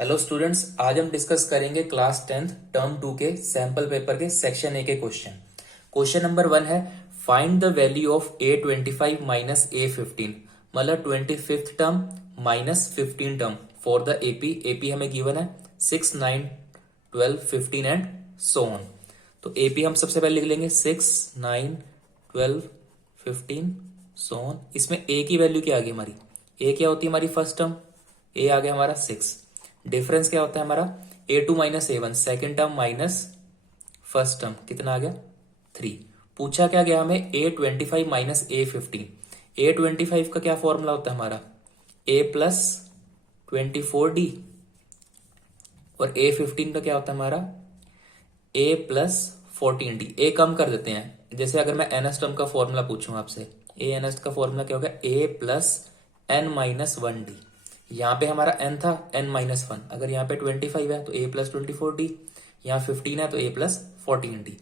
Hello students, आज हम discuss करेंगे क्लास 10th टर्म 2 के सैंपल पेपर के सेक्शन ए के क्वेश्चन। क्वेश्चन नंबर 1 है find the value of A25 minus A15, मतलब 25th term minus 15 term for the AP हमें गिवन है 6, 9, 12, 15 एंड सो ऑन। तो एपी हम सबसे पहले लिख लेंगे 6, 9, 12, 15 सो ऑन। इसमें ए की वैल्यू क्या आ गई हमारी, ए क्या होती है हमारी फर्स्ट टर्म, ए आ गया हमारा 6। डिफरेंस क्या होता है हमारा A2 minus A1, second term minus first term, कितना आ गया 3। पूछा क्या गया हमें A25 माइनस A15। A25 का क्या फॉर्मूला होता है हमारा A प्लस 24D, और A15 का क्या होता है हमारा A प्लस 14D। A कम कर देते हैं, जैसे अगर मैं NS टर्म का फॉर्मूला पूछूं आपसे, ANS का फॉर्मूला क्या होगा A plus N minus 1D। यहाँ पे हमारा n था n माइनस 1, अगर यहाँ पे 25 है तो a प्लस 24D, यहाँ 15 है तो a प्लस 14D।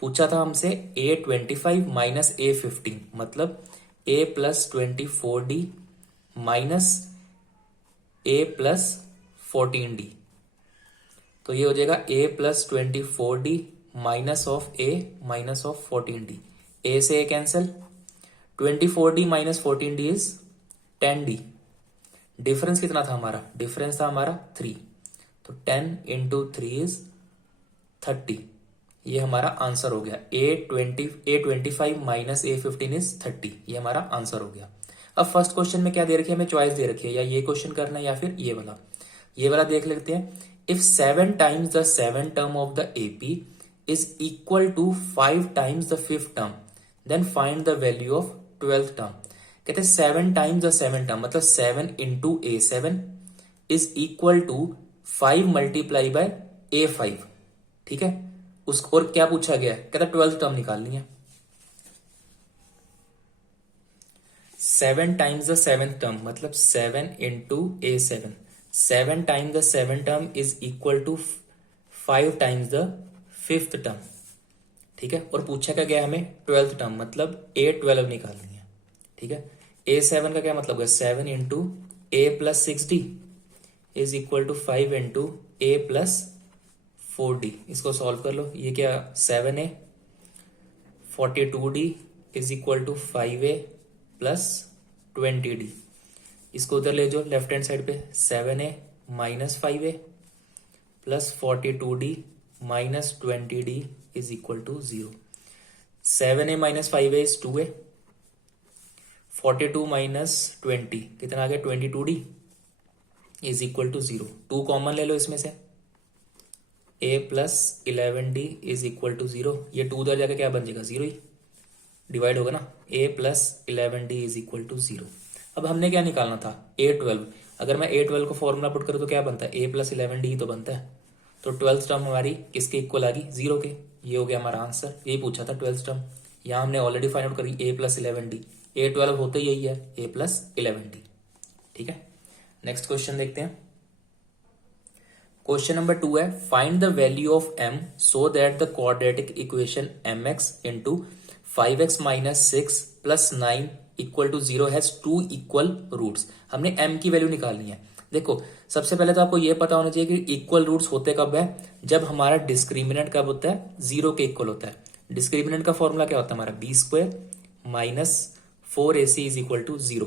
पूछा था हमसे A25 माइनस A15, मतलब a plus 24D minus a plus 14D। तो ये हो जाएगा a plus 24D minus of a minus of 14D। a से a cancel, 24D minus 14D is 10D। Difference कितना था हमारा, डिफरेंस था हमारा 3, तो 10 इंटू 3 इज 30। ये हमारा आंसर हो गया। A25 माइनस A15 इज 30, ये हमारा आंसर हो गया। अब फर्स्ट क्वेश्चन में क्या दे रखी है, हमें चॉइस दे रखी है, या ये क्वेश्चन करना है या फिर ये वाला देख लेते हैं। If 7 times the 7 term of the AP is equal to 5 times the 5th term, then find the value of 12th term. कहते हैं 7 टाइम्स द 7 टर्म, मतलब 7 into A7 is equal to 5 multiply by A5, ठीक है। उसको और क्या पूछा गया है, कहता 12th टर्म निकालनी है। 7 टाइम्स द 7th टर्म मतलब 7 into A7, 7 times the 7 term is equal to 5 times the 5th term, ठीक है। और पूछा क्या गया हमें 12th टर्म, मतलब A12 निकालनी है, ठीक है। A7 का क्या मतलब है 7 into A plus 6D is equal to 5 into A plus 4D। इसको सॉल्व कर लो, ये क्या 7A 42D is equal to 5A plus 20D। इसको उधर ले जाओ लेफ्ट हैंड साइड पे, 7A minus 5A plus 42D minus 20D is equal to 0। 7A minus 5A is 2A, 42 minus 20 कितना आ गया 22D is equal to 0। 2 common ले लो इसमें से, A plus 11D is equal to 0। ये 2 उधर जाके क्या बन जाएगा 0 ही डिवाइड होगा ना, A plus 11D is equal to 0। अब हमने क्या निकालना था A12। अगर मैं A12 को फॉर्मूला पुट करूँ तो क्या बनता है A प्लस 11D ही तो बनता है। तो 12th टर्म हमारी किसके इक्वल आ गई 0 के, ये हो गया हमारा आंसर। यही पूछा था 12th टर्म, यहाँ हमने ऑलरेडी फाइंड आउट करी A प्लस 11D। A12 होते यही है A प्लस 11D, ठीक है। नेक्स्ट क्वेश्चन देखते हैं। क्वेश्चन नंबर 2 है find the value of m so that the quadratic equation mx into 5x minus 6 plus 9 equal to 0 has 2 equal roots. हमने m की वैल्यू निकालनी है। देखो सबसे पहले तो आपको यह पता होना चाहिए कि इक्वल रूट्स होते कब है, जब हमारा डिस्क्रिमिनेंट कब होता है 0 के इक्वल होता है। डिस्क्रिमिनेंट का फॉर्मूला क्या होता है हमारा b² minus 4ac is equal to 0।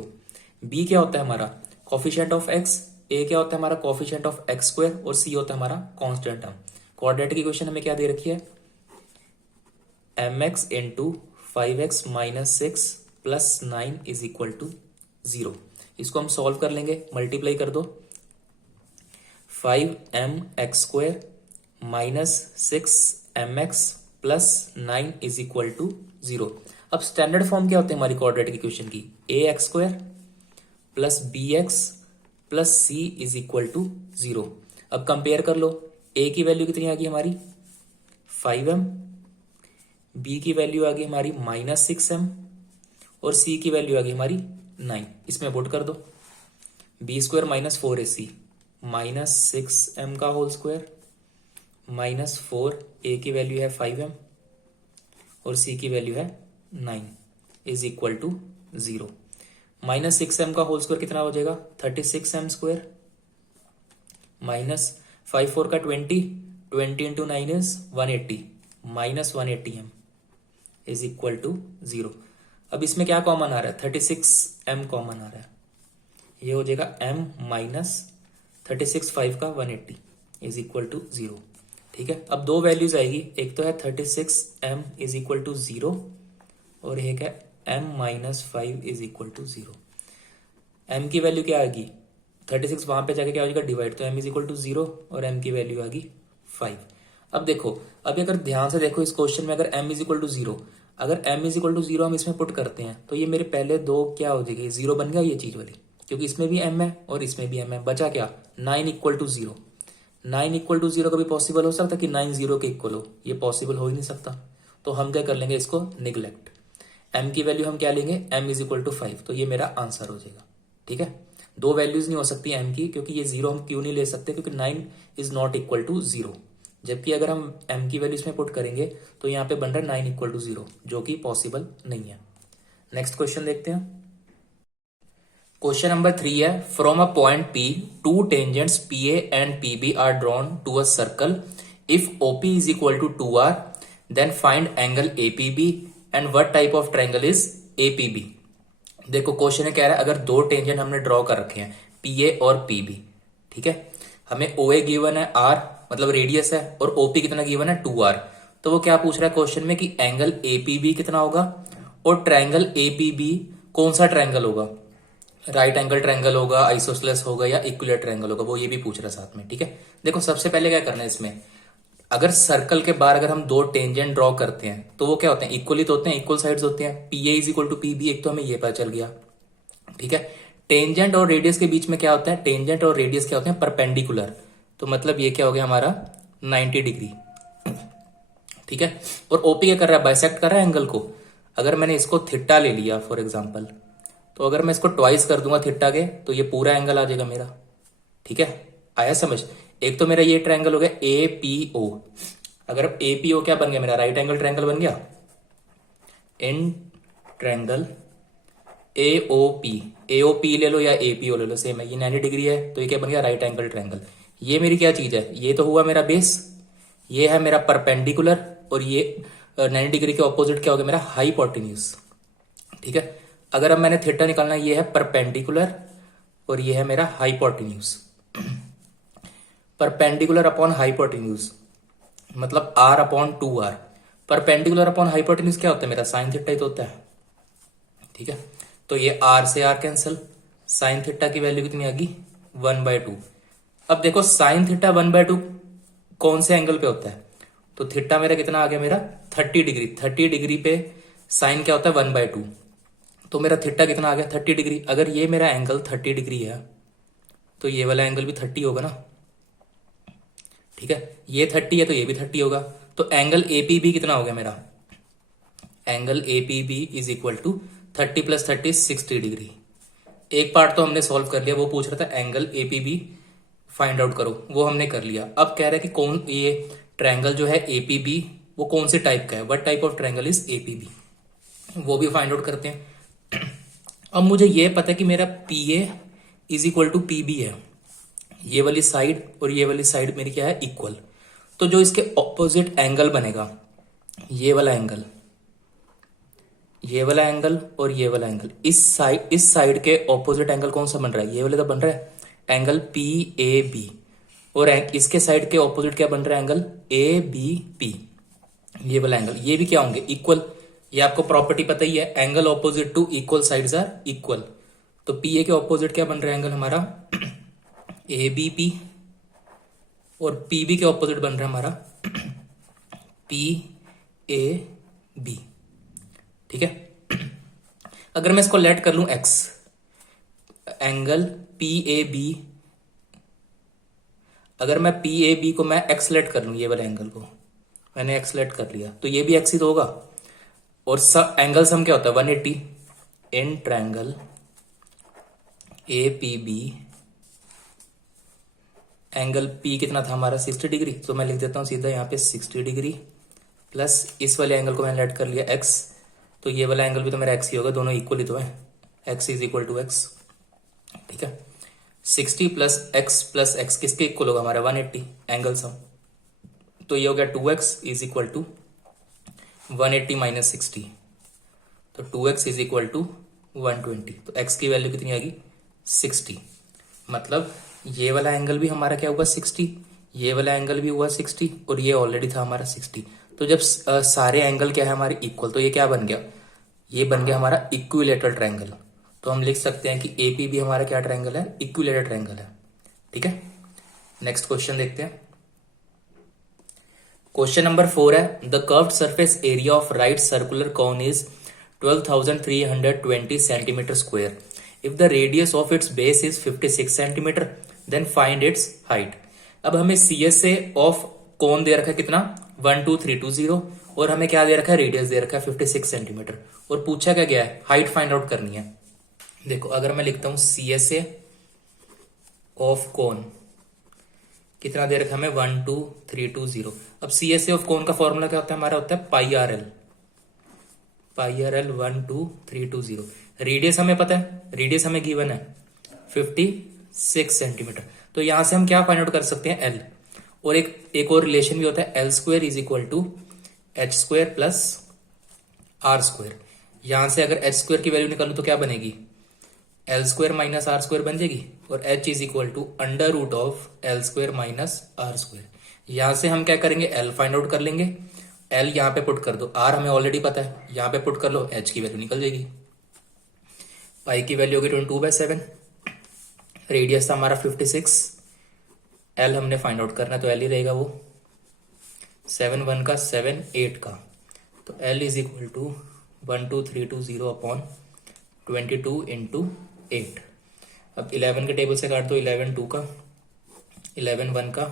b क्या होता है हमारा कॉफिशिएंट ऑफ x, a क्या होता है हमारा कॉफिशिएंट ऑफ x², और c होता है हमारा कांस्टेंट टर्म। क्वाड्रेटिक इक्वेशन हमें क्या दे रखी है mx into 5x minus 6 plus 9 is equal to 0। इसको हम सॉल्व कर लेंगे, मल्टीप्लाई कर दो 5mx² minus 6mx plus 9 is equal to 0। अब स्टैंडर्ड फॉर्म क्या होते हैं हमारी क्वाड्रेटिक इक्वेशन की ax² plus bx plus c is equal to 0। अब कंपेयर कर लो, a की वैल्यू कितनी आ गई हमारी 5m, b की वैल्यू आ गई हमारी माइनस 6m, और c की वैल्यू आ गई हमारी 9। इसमें पुट कर दो b² minus 4ac minus 6m का होल स्क्वायर माइनस 4a की वैल्यू है 5m और c की वैल्यू है 9 is equal to 0। Minus 6m का होल स्क्वायर कितना हो जाएगा 36m² माइनस 5 4 का 20, 20 into 9 is 180, minus 180 m is equal to 0। अब इसमें क्या कॉमन आ रहा है, 36 एम कॉमन आ रहा है, ये हो जाएगा m माइनस 36 5 का 180 इज इक्वल टू 0। ठीक है, अब दो वैल्यूज आएगी, एक तो है 36 m इज इक्वल टू 0 और एक है m minus 5 is equal to 0। m की वैल्यू क्या आएगी, 36 वहां पे जाके क्या हो जाएगा डिवाइड, तो m इज इक्वल टू 0 और m की वैल्यू आ गई 5। अब देखो, अभी अगर ध्यान से देखो इस क्वेश्चन में, अगर m इज इक्वल टू 0, अगर m इज इक्वल टू 0 हम इसमें पुट करते हैं तो ये मेरे पहले दो क्या हो जाएगी, 0 बन गया ये चीज वाली, क्योंकि इसमें भी m है और इसमें भी m है, बचा क्या 9 इक्वल टू 0। 9 इक्वल टू 0 कभी पॉसिबल हो सकता कि 9 0 के इक्वल हो, ये पॉसिबल हो ही नहीं सकता। तो हम क्या कर लेंगे, इसको निगलेक्ट, m की वैल्यू हम क्या लेंगे, m इज इक्वल टू 5, तो ये मेरा आंसर हो जाएगा। ठीक है, दो वैल्यूज नहीं हो सकती m की, क्योंकि ये 0 हम क्यों नहीं ले सकते, क्योंकि 9 इज नॉट इक्वल टू 0, जबकि अगर हम m की वैल्यू इसमें पुट करेंगे तो यहाँ पे बन रहा है 9 इक्वल टू 0, जो कि पॉसिबल नहीं है। नेक्स्ट क्वेश्चन देखते हैं। क्वेश्चन नंबर 3 है, from a point P to tangents PA and PB are drawn to a circle, if OP is equal to 2R then find angle APB and what type of triangle is APB। देखो question है, कह रहा है अगर दो tangent हमने draw कर रखे हैं PA और PB, ठीक है, हमें OA गिवन है R मतलब रेडियस है, और OP कितना गिवन है 2R, तो वो क्या पूछ रहा है क्वेश्चन में कि एंगल APB कितना होगा और ट्रायंगल APB कौन सा ट्रायंगल होगा, राइट एंगल ट्रायंगल होगा, आइसोसेलेस होगा या इक्विलेटरल ट्रायंगल होगा, वो ये भी पूछ रहा है साथ में। ठीक है, देखो सबसे पहले क्या करना है इसमें, अगर सर्कल के बाहर अगर हम दो टेंजेंट ड्रॉ करते हैं तो वो क्या होते हैं, इक्वली तो होते हैं, इक्वल साइड्स होते हैं, PA is equal to PB, एक तो हमें ये पता चल गया। ठीक है, टेंजेंट और रेडियस के बीच में क्या होता है, टेंजेंट और रेडियस क्या होते हैं, परपेंडिकुलर, तो मतलब ये क्या हो गया हमारा 90 डिग्री। ठीक है, और OP क्या कर रहा है, बाइसेक्ट कर रहा है एंगल को। अगर मैंने इसको थीटा ले लिया फॉर एग्जाम्पल, तो अगर मैं इसको ट्वाइस कर दूंगा थीटा के, तो ये पूरा एंगल आ जाएगा मेरा। ठीक है, आया समझ। एक तो मेरा ये ट्रायंगल हो गया APO, अगर APO क्या बन गया मेरा, राइट एंगल ट्रायंगल बन गया। इन ट्रायंगल AOP ले लो या APO ले लो, सेम है, ये 90 डिग्री है, तो ये क्या बन गया, राइट एंगल ट्रायंगल। ये मेरी क्या चीज है, ये तो हुआ मेरा बेस, ये है मेरा परपेंडिकुलर, और ये 90 डिग्री के ऑपोजिट क्या हो गया मेरा, हाइपोटेन्यूज। ठीक है, अगर अब मैंने थीटा निकालना, ये है परपेंडिकुलर और ये है मेरा हाइपोटेन्यूज। परपेंडिकुलर अपॉन हाइपोटेन्यूज मतलब R upon 2R। Perpendicular upon hypotenuse क्या होता है मेरा, साइन थीटा ही तो होता है। ठीक है, तो ये R से R कैंसिल, साइन थीटा की वैल्यू कितनी आ गई 1/2। अब देखो साइन थीटा 1/2 कौन से एंगल पे होता है, तो थीटा मेरा कितना आ गया मेरा 30 डिग्री। 30 डिग्री पे साइन क्या होता है 1/2, तो मेरा थीटा कितना आ गया 30 डिग्री। अगर ये मेरा एंगल 30 डिग्री है तो ये वाला एंगल भी 30 होगा ना। ठीक है, ये 30 है तो ये भी 30 होगा, तो एंगल APB कितना हो गया मेरा, angle APB is equal to 30 plus 30 60 degree. एक पार्ट तो हमने सॉल्व कर लिया, वो पूछ रहा था एंगल APB फाइंड आउट करो, वो हमने कर लिया। अब कह रहा है कि कौन ये ट्रायंगल जो है APB वो कौन से टाइप का है, what type of triangle is APB, वो भी फाइंड आउट करते हैं। अब मुझे ये पता है कि मेरा PA is equal to PB है, ये वाली साइड और ये वाली साइड मेरी क्या है इक्वल, तो जो इसके ऑपोजिट एंगल बनेगा, ये वाला एंगल, ये वाला एंगल और ये वाला एंगल, इस साइड के ऑपोजिट एंगल कौन सा बन रहा है, ये वाला तो बन रहा है एंगल PAB, और इसके साइड के ऑपोजिट क्या बन रहा है एंगल ABP, ये वाला एंगल, ये भी क्या होंगे इक्वल। ये आपको प्रॉपर्टी पता ही है, angle opposite to equal sides are equal, तो PA के ऑपोजिट क्या बन रहा है एंगल हमारा ABP, और PB के ऑपोजिट बन रहा है हमारा PAB। ठीक है, अगर मैं इसको लेट कर लूं X, एंगल PAB, अगर मैं PAB को मैं X लेट कर लूं, ये वाले एंगल को मैंने X लेट कर लिया, तो ये भी X ही तो होगा, और एंगल सम क्या होता है 180। In triangle APB angle P कितना था हमारा 60 डिग्री, तो मैं लिख देता हूं सीधा यहाँ पे 60 डिग्री प्लस इस वाले एंगल को मैंने लेट कर लिया X, तो ये वाला एंगल भी तो मेरा X ही होगा, दोनों इक्वल ही तो है, X is equal to X। ठीक है, 60 प्लस एक्स किसके इक्वल होगा हमारा 180 एंगल सम। तो ये हो गया 2x is equal to 180 minus 60, तो 2x इज इक्वल टू 120। तो x की वैल्यू कितनी आएगी 60। मतलब ये वाला एंगल भी हमारा क्या हुआ 60, ये वाला एंगल भी हुआ 60 और ये ऑलरेडी था हमारा 60। तो जब सारे एंगल क्या है हमारे इक्वल, तो ये क्या बन गया, ये बन गया हमारा इक्विलेटरल ट्रायंगल। तो हम लिख सकते हैं कि एपी भी हमारा क्या ट्रायंगल है, इक्विलेटरल ट्रायंगल है। ठीक है, नेक्स्ट क्वेश्चन देखते हैं। क्वेश्चन नंबर 4 है the curved surface area of right circular cone is 12,320 centimetre square. If the radius of its base is 56 centimetre then find its height. अब हमें CSA ऑफ कोन दे रखा है कितना 12320 और हमें क्या दे रखा है रेडियस दे रखा है 56 सेंटीमीटर और पूछा क्या गया है हाइट फाइंड आउट करनी है। देखो अगर मैं लिखता हूं CSA ऑफ कोन कितना दे रखा है हमें 12320। अब CSA ऑफ कोन का फॉर्मूला क्या होता है हमारा, होता है पाई आर एल 12320। रेडियस हमें पता है, रेडियस हमें गिवन है 56 सेंटीमीटर। तो यहां से हम क्या फाइंड आउट कर सकते हैं L, और एक और रिलेशन भी होता है L square is equal to h square plus r square. यहां से अगर एच स्क्वायर की वैल्यू निकालू तो क्या बनेगी l square minus r square बन जाएगी, और h is equal to under root of l square minus r square. यहां से हम क्या करेंगे एल फाइंड आउट कर लेंगे, एल यहाँ पे पुट कर दो, आर हमें ऑलरेडी पता है यहाँ पे पुट कर लो, एच की वैल्यू निकल जाएगी। पाई की वैल्यू होगी 22/7, रेडियस था हमारा 56, एल हमने फाइंड आउट करना है तो एल ही रहेगा वो 7 1 का 7 8 का, तो l is equal to 12320 upon 22 into 8। अब 11 के टेबल से काट दो, 11 2 का 11 1 का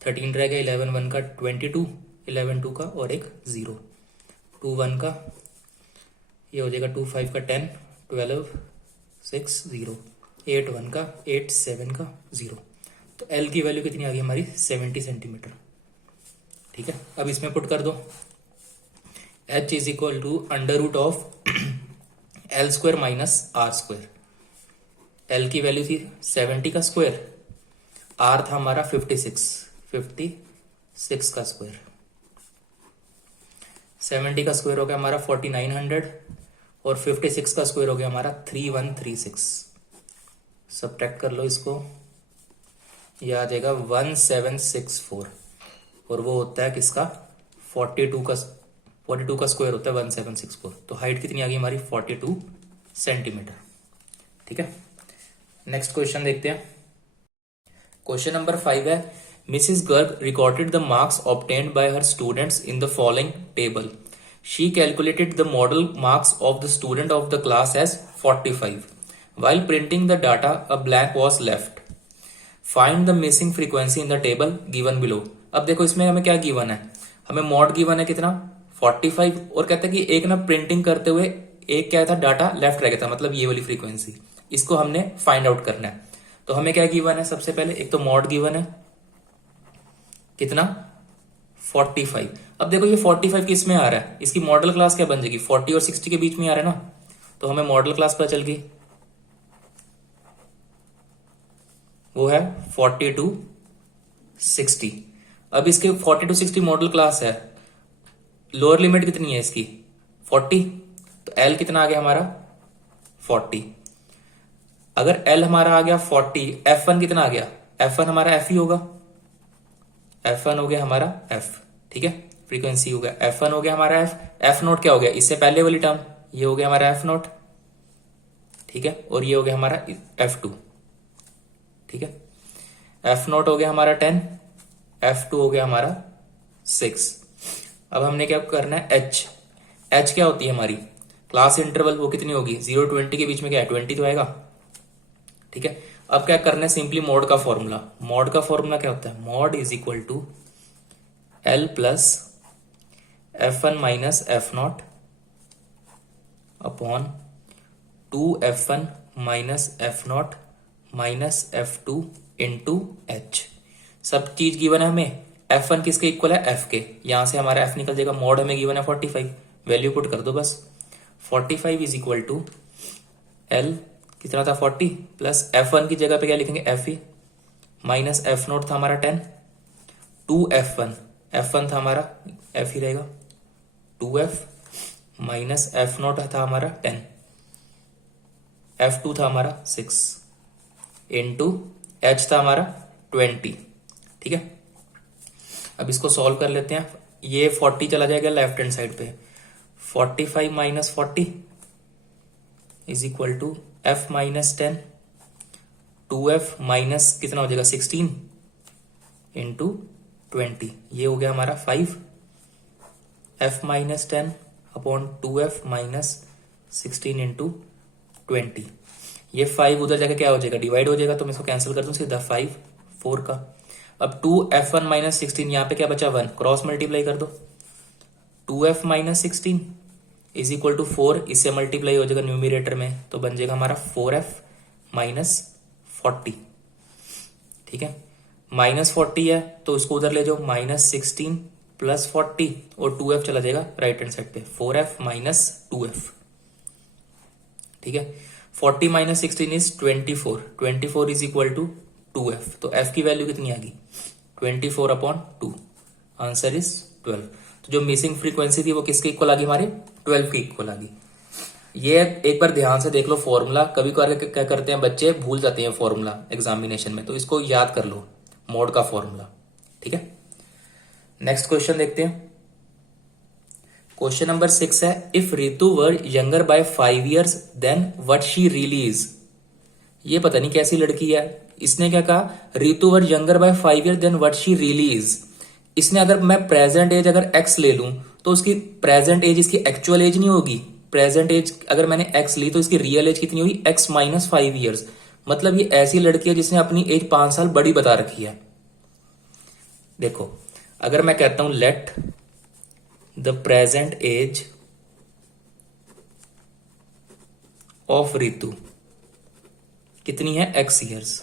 13 रह गया, 11 1 का 22, 11 2 का और एक 0, 2 1 का ये हो जाएगा 2 5 का 10, 12 6 0, 8 1 का 8 7 का 0। तो L की वैल्यू कितनी आ गई हमारी 70 सेंटीमीटर। ठीक है, अब इसमें पुट कर दो H is equal to under root of L square minus r square. L की वैल्यू थी 70 का स्क्वायर, R था हमारा 56 का स्क्वायर, 70 का स्क्वायर हो गया हमारा 4900 और 56 का स्क्वायर हो गया हमारा 3136। सब्ट्रैक्ट कर लो इसको, यह आ जाएगा 1764 और वो होता है किसका 42 का स्क्वायर होता है 1764। तो हाइट कितनी आ गई हमारी 42 सेंटीमीटर। ठीक है, नेक्स्ट क्वेश्चन देखते हैं। क्वेश्चन नंबर 5 है Mrs Garg recorded the marks obtained by her students in the following table. She calculated the modal marks of the student of the class as 45। While printing the data, a blank was left. Find the missing frequency in the table given below. अब देखो इसमें हमें क्या given है, हमें mod given है कितना 45 और कहता है कि एक ना प्रिंटिंग करते हुए एक क्या था डाटा लेफ्ट रह गया था, मतलब ये वाली फ्रीक्वेंसी, इसको हमने फाइंड आउट करना है। तो हमें क्या गिवन है, सबसे पहले एक तो मॉड गिवन है कितना 45। अब देखो ये 45 किस में आ रहा है, इसकी मॉडल क्लास क्या बन जाएगी 40 और 60 के बीच में आ रहा है ना, तो हमें मॉडल क्लास पता चल गई वो है 40 to 60। अब इसके 40 to 60 मॉडल क्लास है, लोअर लिमिट कितनी है इसकी 40, तो L कितना आ गया हमारा 40। अगर L हमारा आ गया 40, F1 कितना आ गया, F1 हमारा F ही होगा, F1 हो गया हमारा F। ठीक है, फ्रीक्वेंसी हो गया F1 हो गया हमारा F। F नोट क्या हो गया, इससे पहले वाली टर्म ये हो गया हमारा F नोट। ठीक है, और ये हो गया हमारा F2। ठीक है, F नोट हो गया हमारा 10, F2 हो गया हमारा 6। अब हमने क्या करना है H क्या होती है हमारी क्लास इंटरवल, वो कितनी होगी 0 20 के बीच में क्या है 20 तो आएगा। ठीक है, अब क्या करना है सिंपली मॉड का फॉर्मूला, मॉड का फॉर्मूला क्या होता है mode is equal to L plus F1 minus F naught upon 2F1 minus F naught minus F2 into H। सब चीज गिवन है हमें, F1 किसके इक्वल है F के, यहां से हमारा F निकल जाएगा, मॉड हमें गिवन है 45, वैल्यू पुट कर दो बस 45 इज इक्वल टू L कितना था 40 प्लस F1 की जगह पे क्या लिखेंगे FE माइनस F0 था हमारा 10 2F1 F1 था हमारा F ही रहेगा 2F माइनस F0 था हमारा 10 F2 था हमारा 6 इंटू H था हमारा 20। ठीक है, अब इसको सॉल्व कर लेते हैं। ये 40 चला जाएगा लेफ्ट हैंड साइड पे, 45 minus 40 is equal to F minus 10 2F minus कितना हो जाएगा 16 इंटू 20, ये हो गया हमारा 5 F minus 10 upon 2F minus 16 into 20। ये 5 उधर जाके क्या हो जाएगा डिवाइड हो जाएगा, तो मैं इसको कैंसिल कर दूं सीधा 5 4 का। अब 2F1 माइनस 16 यहाँ पे क्या बचा 1, क्रॉस मल्टीप्लाई कर दो 2F minus 16 is equal to 4, इससे मल्टीप्लाई हो जाएगा न्यूमिरेटर में, तो बन जाएगा हमारा 4F माइनस 40। ठीक है, माइनस 40 है तो उसको उधर ले जाओ माइनस 16 प्लस 40 और 2F चला जाएगा राइट हैंड साइड पे 4F माइनस 2F। ठीक है, 40 minus 16 is 24 24 is equal to 2F, तो F की वैल्यू कितनी आ गई 24 अपॉन 2, आंसर इज 12। तो जो मिसिंग फ्रीक्वेंसी थी वो किसके इक्वल आ गई हमारे 12 के इक्वल आ गई। ये एक बार ध्यान से देख लो फॉर्मूला, कभी कभार क्या करते हैं बच्चे भूल जाते हैं फॉर्मूला एग्जामिनेशन में, तो इसको याद कर लो मोड का फॉर्मूला। ठीक है, नेक्स्ट क्वेश्चन देखते हैं। क्वेश्चन नंबर 6 है, if Ritu were younger by 5 years then what she really is. ये पता नहीं कैसी लड़की है, इसने क्या कहा Ritu were younger by 5 years then what she really is. इसने अगर मैं प्रेजेंट एज अगर x ले लूं तो उसकी प्रेजेंट एज इसकी एक्चुअल एज नहीं होगी, प्रेजेंट एज अगर मैंने x ली तो इसकी रियल एज कितनी होगी x माइनस 5 years। मतलब ये ऐसी लड़की है जिसने अपनी एज 5 साल बड़ी बता रखी है। देखो अगर मैं कहता हूं let the present age of Ritu कितनी है x years,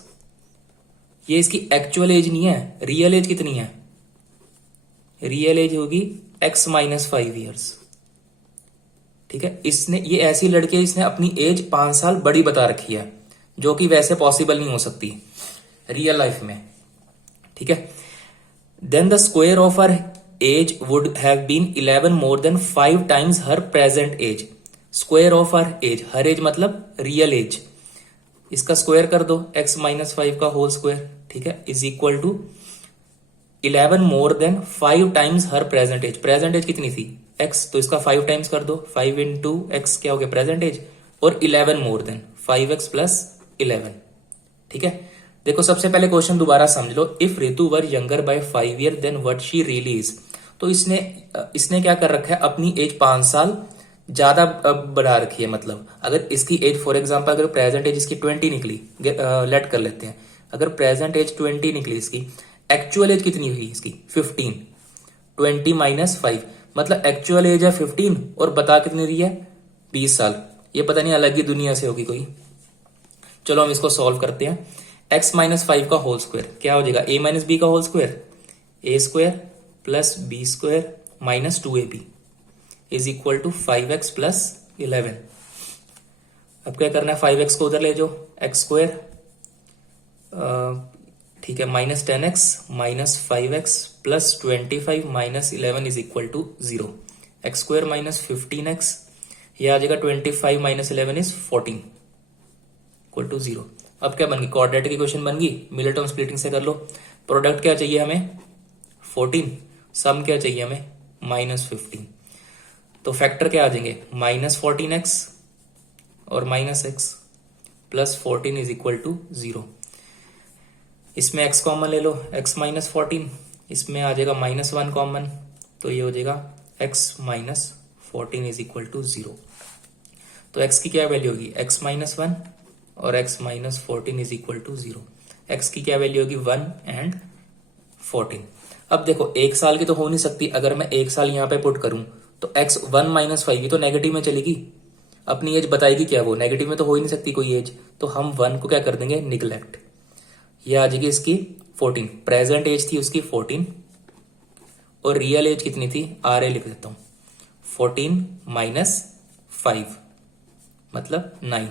ये इसकी एक्चुअल एज नहीं है, रियल एज कितनी है, रियल एज होगी x माइनस 5 years। ठीक है, इसने ये ऐसी लड़की है जिसने अपनी एज 5 साल बड़ी बता रखी है, जो कि वैसे पॉसिबल नहीं हो सकती रियल लाइफ में। ठीक है, then the square of her age would have been 11 more than 5 times her present age. Square of her age मतलब रियल एज, इसका स्क्वायर कर दो x माइनस 5 का होल स्क्वायर। ठीक है, is equal to 11 more than 5 times her present age. Present age कितनी थी x, तो इसका 5 टाइम्स कर दो, 5 इंटू एक्स क्या हो गया प्रेजेंट एज, और 11 मोर देन 5x प्लस 11। ठीक है, देखो सबसे पहले क्वेश्चन दोबारा समझ लो, if Ritu were younger by 5 years then what she really is. तो इसने क्या कर रखा है अपनी एज 5 साल ज्यादा बढ़ा रखी है। मतलब अगर इसकी एज फॉर एग्जांपल अगर प्रेजेंट एज इसकी 20 निकली, लेट कर लेते हैं, अगर प्रेजेंट एज 20 निकली इसकी, एक्चुअल एज कितनी हुई इसकी 15, 20 माइनस 5 मतलब एक्चुअल एज है 15 और बता कितनी रही है 20 साल। ये पता नहीं अलग ही दुनिया से होगी कोई। चलो हम इसको सॉल्व करते हैं। x माइनस 5 का होल स्क्वायर क्या हो जाएगा a माइनस बी का whole square, a square plus B square minus 2ab is equal to 5x plus 11। अब क्या करना है 5x को उधर ले जाओ, x स्क्वायर ठीक है minus 10x minus 5x plus 25 minus 11 is equal to 0। X square minus 15x, ये आ जाएगा 25 माइनस 11 इज 14 इक्वल टू 0। अब क्या बन गई क्वाड्रेटिक इक्वेशन बन गई, मिडिल टर्म स्प्लिटिंग से कर लो। प्रोडक्ट क्या चाहिए हमें 14, सम क्या चाहिए हमें माइनस 15। तो फैक्टर क्या आ जाएंगे माइनस 14x और minus x plus 14 is equal to 0। इसमें x कॉमन ले लो, x माइनस 14, इसमें आ जाएगा माइनस 1 कॉमन, तो ये हो जाएगा x minus 14 is equal to 0। तो x की क्या वैल्यू होगी x माइनस 1 और x minus 14 is equal to 0। x की क्या वैल्यू होगी 1 एंड 14। अब देखो एक साल की तो हो नहीं सकती, अगर मैं एक साल यहाँ पे पुट करूं तो x 1 माइनस 5 ये तो नेगेटिव में चलेगी, अपनी एज बताएगी क्या, वो नेगेटिव में तो हो ही नहीं सकती कोई एज, तो हम 1 को क्या कर देंगे निगलेक्ट। ये आ जाएगी इसकी 14, प्रेजेंट एज थी उसकी 14 और रियल एज कितनी थी आर ए लिख देता हूं 14 माइनस 5 मतलब 9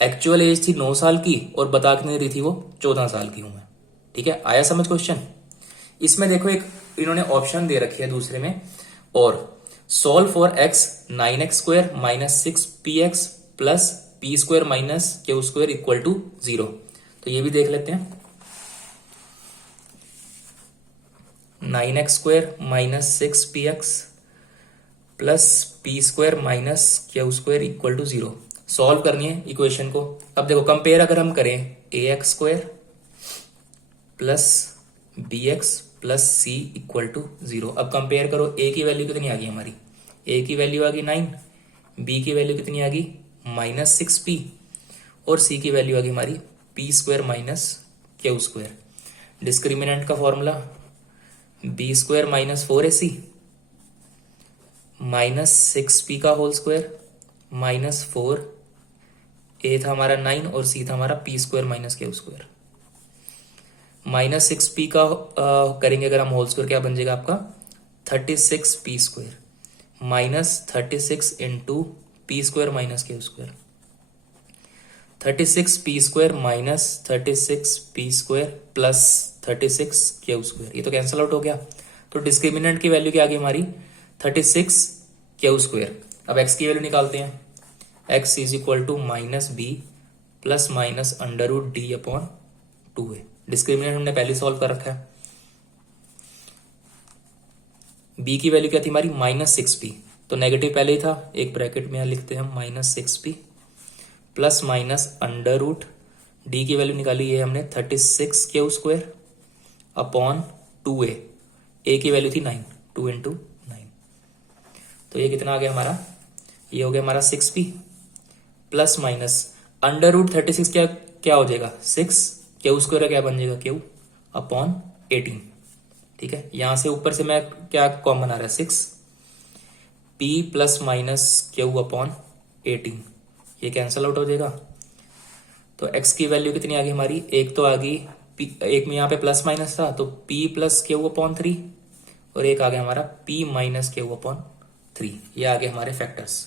एक्चुअल एज थी 9 साल की और बता के नहीं रही थी वो 14 साल की हूं मैं। ठीक है, आया समझ क्वेश्चन। इसमें देखो एक इन्होंने ऑप्शन दे रखी है दूसरे में, और solve for X 9x² minus 6px plus p² minus q² equal to 0। तो ये भी देख लेते हैं। 9x² minus 6px plus p² minus q² equal to 0। Solve करनी है इक्वेशन को। अब देखो कंपेयर अगर हम करें ax² plus bx plus c equal to 0। अब कंपेयर करो, a की वैल्यू कितनी आ गई हमारी, a की वैल्यू आ गई 9, b की वैल्यू कितनी आ गई माइनस 6p, और c की वैल्यू आ गई हमारी p² माइनस q²। डिस्क्रिमिनेंट का formula b² minus 4ac minus 6p का होल स्क्वायर माइनस 4a था हमारा 9 और c था हमारा p² minus q²। Minus 6p का करेंगे अगर हम होल स्क्वायर, क्या बन जाएगा आपका 36p² minus 36 into p² minus q²। 36p² minus 36p² plus 36 q², ये तो कैंसिल आउट हो गया। तो डिस्क्रिमिनेंट की वैल्यू क्या आ गई हमारी 36 q²। अब x की वैल्यू निकालते हैं। x is equal to minus B plus minus √d upon 2a। Discriminant हमने पहले सॉल्व कर रखा है। b की वैल्यू क्या थी हमारी माइनस 6p, तो नेगेटिव पहले ही था, एक ब्रैकेट में यहां लिखते हैं हम minus 6p plus minus √d की वैल्यू निकाली है हमने 36 q² अपॉन 2a। a की वैल्यू थी 9, 2 इंटू 9। तो ये कितना आ गया हमारा, ये हो गया हमारा 6p प्लस माइनस √36 क्या क्या हो जाएगा 6, q² क्या बन जाएगा q अपॉन 18। ठीक है, यहां से ऊपर से मैं क्या कॉमन आ रहा है 6 p plus minus q upon 18, ये कैंसल आउट हो जाएगा। तो x की वैल्यू कितनी आ गई हमारी, एक तो आ गई एक में यहाँ पे प्लस माइनस था तो p प्लस q अपॉन 3, और एक आ गया हमारा p माइनस q अपॉन 3। ये आ गए हमारे फैक्टर्स।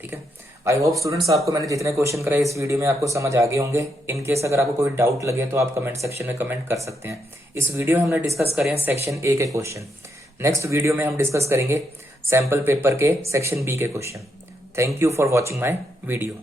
ठीक है, आई होप स्टूडेंट्स आपको मैंने जितने क्वेश्चन कराए इस वीडियो में आपको समझ आ गए होंगे। इनकेस अगर आपको कोई डाउट लगे तो आप कमेंट सेक्शन में कमेंट कर सकते हैं। इस वीडियो में हमने डिस्कस करे हैं सेक्शन ए के क्वेश्चन। नेक्स्ट वीडियो में हम डिस्कस करेंगे सैंपल पेपर के सेक्शन बी के question. Thank you for watching my video.